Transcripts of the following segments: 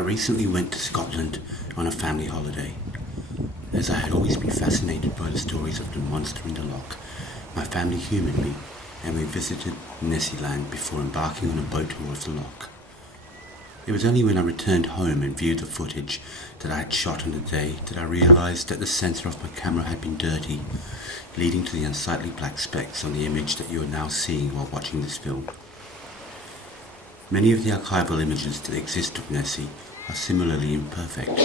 I recently went to Scotland on a family holiday. As I had always been fascinated by the stories of the monster in the loch, my family humoured me and we visited Nessie Land before embarking on a boat tour of the loch. It was only when I returned home and viewed the footage that I had shot on the day that I realised that the sensor of my camera had been dirty, leading to the unsightly black specks on the image that you are now seeing while watching this film. Many of the archival images that exist of Nessie are similarly imperfect.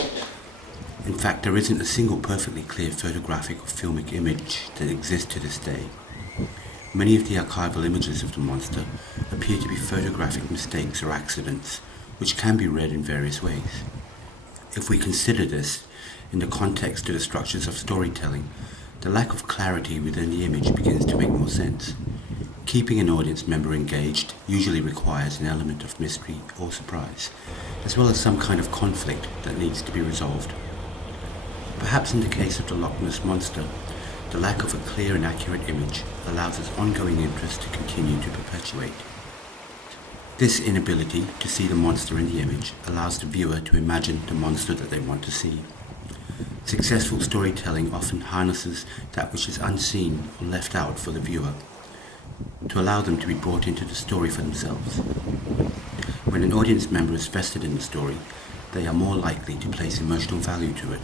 In fact, there isn't a single perfectly clear photographic or filmic image that exists to this day. Many of the archival images of the monster appear to be photographic mistakes or accidents, which can be read in various ways. If we consider this in the context of the structures of storytelling, the lack of clarity within the image begins to make more sense. Keeping an audience member engaged usually requires an element of mystery or surprise, as well as some kind of conflict that needs to be resolved. Perhaps in the case of the Loch Ness monster, the lack of a clear and accurate image allows its ongoing interest to continue to perpetuate. This inability to see the monster in the image allows the viewer to imagine the monster that they want to see. Successful storytelling often harnesses that which is unseen or left out for the viewer, to allow them to be brought into the story for themselves. When an audience member is vested in the story, they are more likely to place emotional value to it.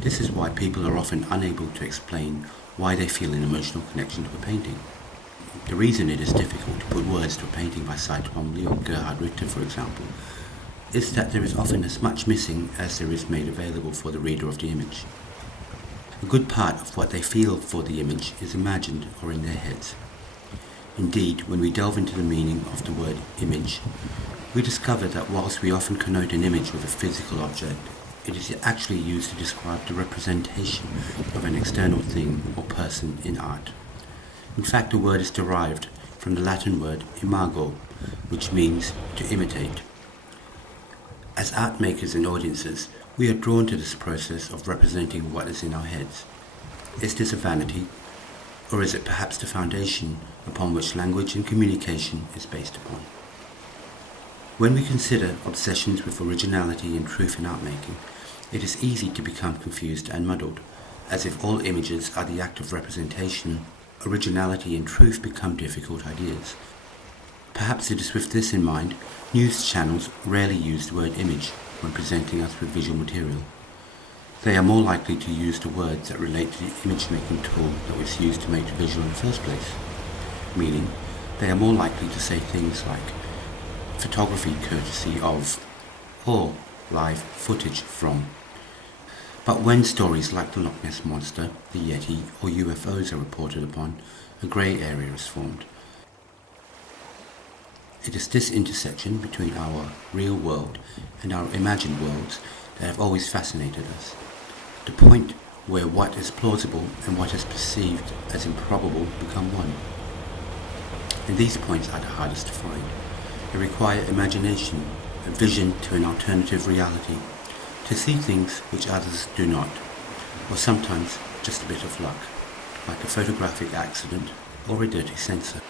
This is why people are often unable to explain why they feel an emotional connection to a painting. The reason it is difficult to put words to a painting by Cy Twombly or Gerhard Richter, for example, is that there is often as much missing as there is made available for the reader of the image. A good part of what they feel for the image is imagined or in their heads. Indeed, when we delve into the meaning of the word image, we discover that whilst we often connote an image with a physical object, it is actually used to describe the representation of an external thing or person in art. In fact, the word is derived from the Latin word imago, which means to imitate. As art makers and audiences, we are drawn to this process of representing what is in our heads. Is this a vanity, or is it perhaps the foundation upon which language and communication is based upon? When we consider obsessions with originality and truth in art making, it is easy to become confused and muddled. As if all images are the act of representation, originality and truth become difficult ideas. Perhaps it is with this in mind, news channels rarely use the word image when presenting us with visual material. They are more likely to use the words that relate to the image-making tool that was used to make the visual in the first place. Meaning, they are more likely to say things like photography courtesy of, or live footage from. But when stories like the Loch Ness monster, the Yeti, or UFOs are reported upon, a grey area is formed. It is this intersection between our real world and our imagined worlds that have always fascinated us. The point where what is plausible and what is perceived as improbable become one. And these points are the hardest to find. They require imagination, a vision to an alternative reality, to see things which others do not, or sometimes just a bit of luck, like a photographic accident or a dirty sensor.